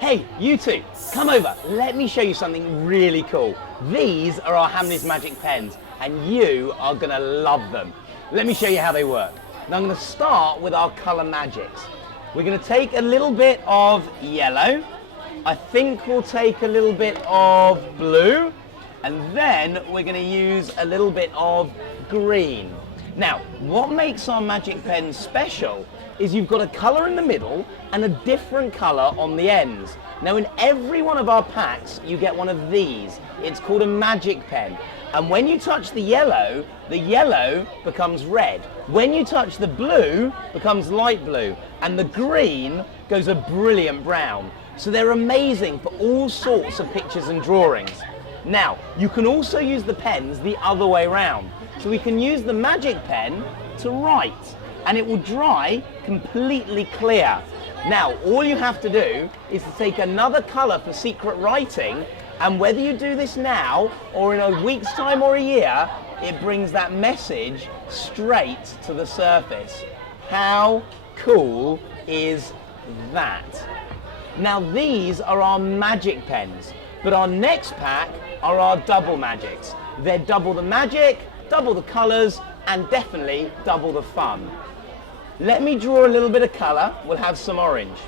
Hey, you two, come over. Let me show you something really cool. These are our Hamleys Magic Pens, and you are gonna love them. Let me show you how they work. Now I'm gonna start with our color magics. We're gonna take a little bit of yellow. I think we'll take a little bit of blue, and then we're gonna use a little bit of green. Now, what makes our magic pens special is you've got a color in the middle and a different color on the ends. Now, in every one of our packs, you get one of these. It's called a magic pen. And when you touch the yellow becomes red. When you touch the blue, becomes light blue. And the green goes a brilliant brown. So they're amazing for all sorts of pictures and drawings. Now, you can also use the pens the other way around. So we can use the magic pen to write, and it will dry completely clear. Now, all you have to do is to take another color for secret writing, and whether you do this now or in a week's time or a year, it brings that message straight to the surface. How cool is that? Now, these are our magic pens, but our next pack are our double magics. They're double the magic, double the colors, and definitely double the fun. Let me draw a little bit of color. We'll have some orange.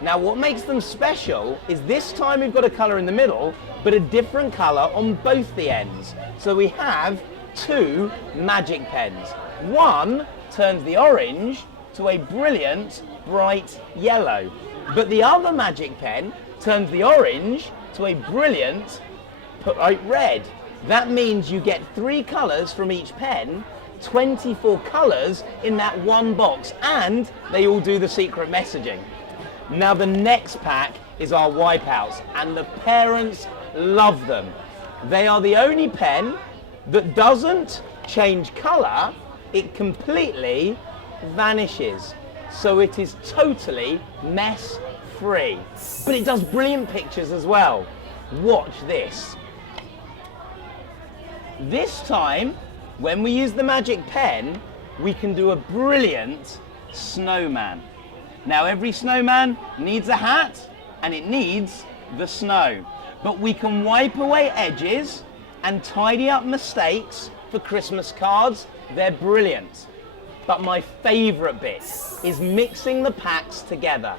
Now, what makes them special is this time we've got a color in the middle, but a different color on both the ends. So we have two magic pens. One turns the orange to a brilliant, bright yellow, but the other magic pen turns the orange to a brilliant, bright red. That means you get 3 colors from each pen, 24 colors in that one box, and they all do the secret messaging. Now the next pack is our wipeouts, and the parents love them. They are the only pen that doesn't change color, it completely vanishes. So it is totally mess free. But it does brilliant pictures as well. Watch this. This time, when we use the magic pen, we can do a brilliant snowman. Now, every snowman needs a hat and it needs the snow. But we can wipe away edges and tidy up mistakes for Christmas cards. They're brilliant. But my favorite bit is mixing the packs together.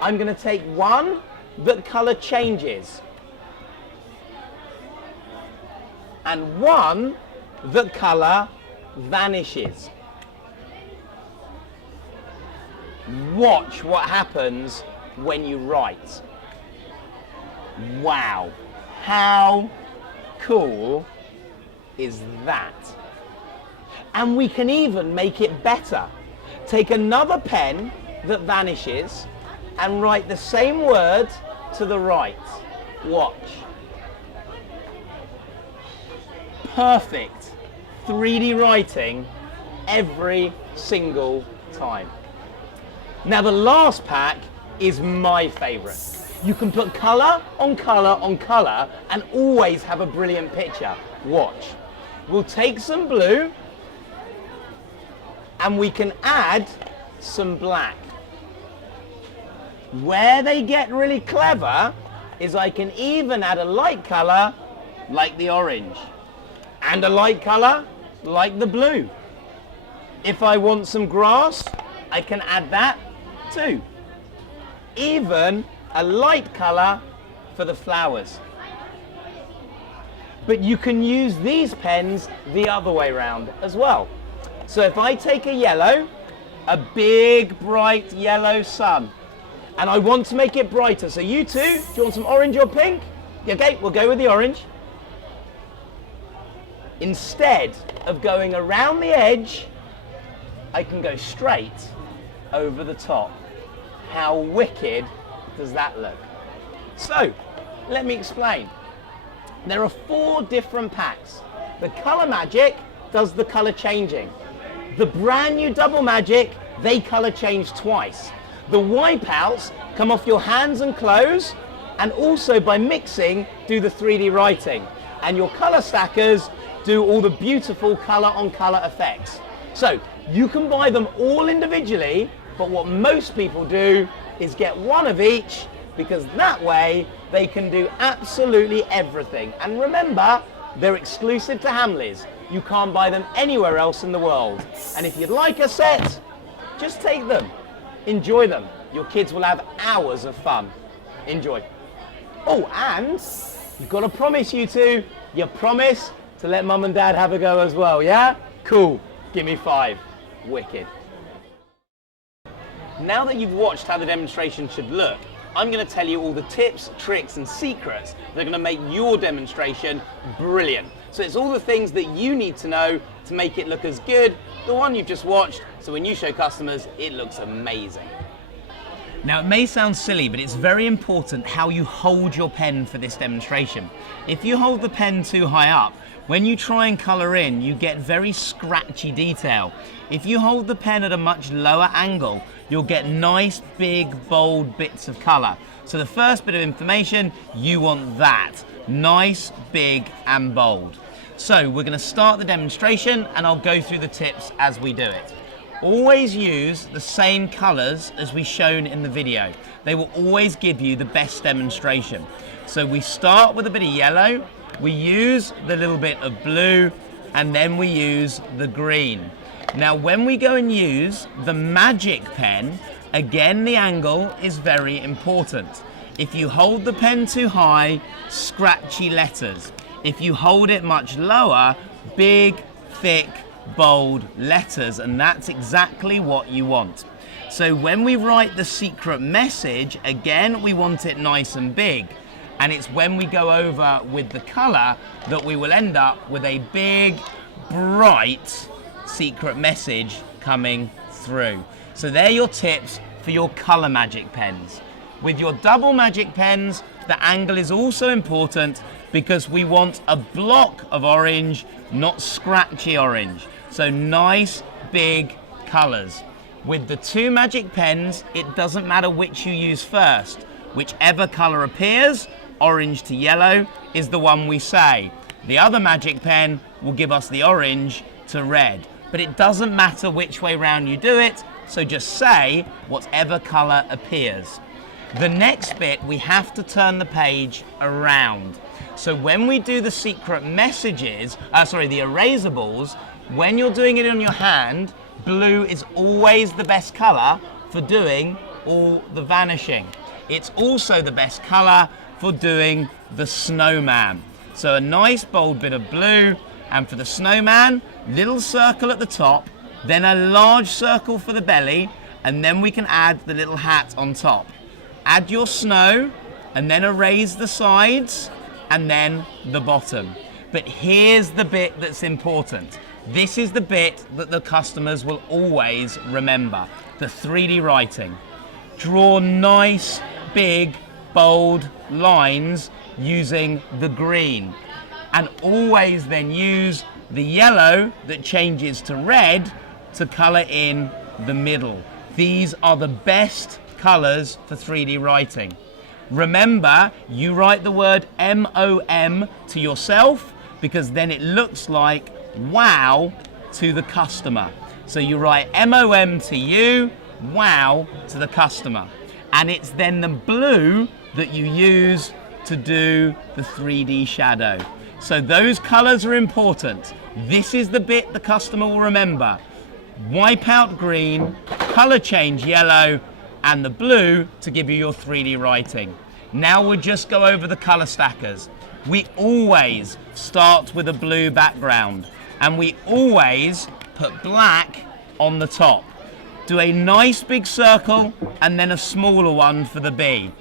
I'm going to take one that color changes, and one that color vanishes. Watch what happens when you write. Wow, how cool is that? And we can even make it better. Take another pen that vanishes and write the same word to the right. Watch. Perfect 3D writing every single time. Now the last pack is my favorite. You can put color on color on color and always have a brilliant picture. Watch. We'll take some blue and we can add some black. Where they get really clever is I can even add a light color like the orange, and a light color like the blue. If I want some grass, I can add that too. Even a light color for the flowers. But you can use these pens the other way around as well. So if I take a yellow, a big bright yellow sun, and I want to make it brighter, so you two, do you want some orange or pink? Okay, we'll go with the orange. Instead of going around the edge, I can go straight over the top. How wicked does that look? So, let me explain. There are 4 different packs. The color magic does the color changing. The brand new double magic, they color change twice. The wipeouts come off your hands and clothes, and also by mixing, do the 3D writing. And your color stackers do all the beautiful color on color effects. So you can buy them all individually, but what most people do is get one of each because that way they can do absolutely everything. And remember, they're exclusive to Hamleys. You can't buy them anywhere else in the world. And if you'd like a set, just take them. Enjoy them. Your kids will have hours of fun. Enjoy. Oh, and you've got to promise, you two, you promise to let mum and dad have a go as well, yeah? Cool. Give me 5. Wicked. Now that you've watched how the demonstration should look, I'm going to tell you all the tips, tricks and secrets that are going to make your demonstration brilliant. So it's all the things that you need to know to make it look as good, the one you've just watched, so when you show customers, it looks amazing. Now it may sound silly, but it's very important how you hold your pen for this demonstration. If you hold the pen too high up, when you try and colour in, you get very scratchy detail. If you hold the pen at a much lower angle, you'll get nice, big, bold bits of colour. So the first bit of information, you want that. Nice, big and bold. So we're going to start the demonstration and I'll go through the tips as we do it. Always use the same colours as we shown in the video. They will always give you the best demonstration. So we start with a bit of yellow, we use the little bit of blue, and then we use the green. Now when we go and use the magic pen, again the angle is very important. If you hold the pen too high, scratchy letters. If you hold it much lower, big, thick, bold letters, and that's exactly what you want. So when we write the secret message, again we want it nice and big. And it's when we go over with the colour that we will end up with a big, bright secret message coming through. So they're your tips for your colour magic pens. With your double magic pens, the angle is also important because we want a block of orange, not scratchy orange. So nice, big colours. With the two magic pens, it doesn't matter which you use first. Whichever colour appears, orange to yellow, is the one we say. The other magic pen will give us the orange to red. But it doesn't matter which way round you do it, so just say whatever colour appears. The next bit, we have to turn the page around. So when we do the secret messages, the erasables, when you're doing it on your hand, blue is always the best colour for doing all the vanishing. It's also the best colour for doing the snowman. So a nice bold bit of blue, and for the snowman, little circle at the top, then a large circle for the belly, and then we can add the little hat on top. Add your snow, and then erase the sides, and then the bottom. But here's the bit that's important. This is the bit that the customers will always remember, the 3D writing. Draw nice, big, bold lines using the green. And always then use the yellow that changes to red to colour in the middle. These are the best colours for 3D writing. Remember, you write the word MOM to yourself because then it looks like wow to the customer. So you write MOM to you, wow to the customer. And it's then the blue that you use to do the 3D shadow. So those colours are important. This is the bit the customer will remember. Wipe out green, colour change yellow, and the blue to give you your 3D writing. Now we'll just go over the colour stackers. We always start with a blue background, and we always put black on the top. Do a nice big circle and then a smaller one for the B.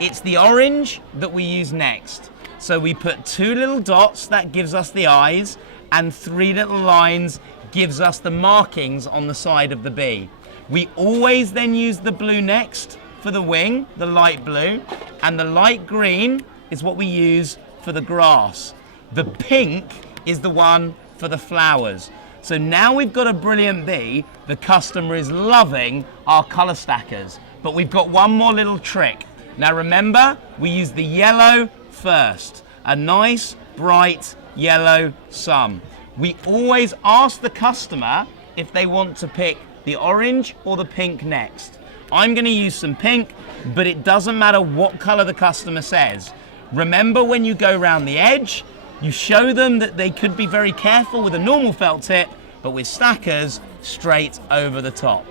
It's the orange that we use next. So we put 2 little dots, that gives us the eyes, and 3 little lines gives us the markings on the side of the B. We always then use the blue next for the wing, the light blue, and the light green is what we use for the grass. The pink is the one for the flowers. So now we've got a brilliant bee. The customer is loving our colour stackers, but we've got one more little trick. Now remember, we use the yellow first, a nice bright yellow sum. We always ask the customer if they want to pick the orange or the pink next. I'm going to use some pink, but it doesn't matter what color the customer says. Remember, when you go around the edge, you show them that they could be very careful with a normal felt tip, but with stackers, straight over the top.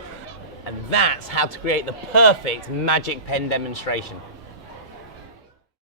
And that's how to create the perfect magic pen demonstration.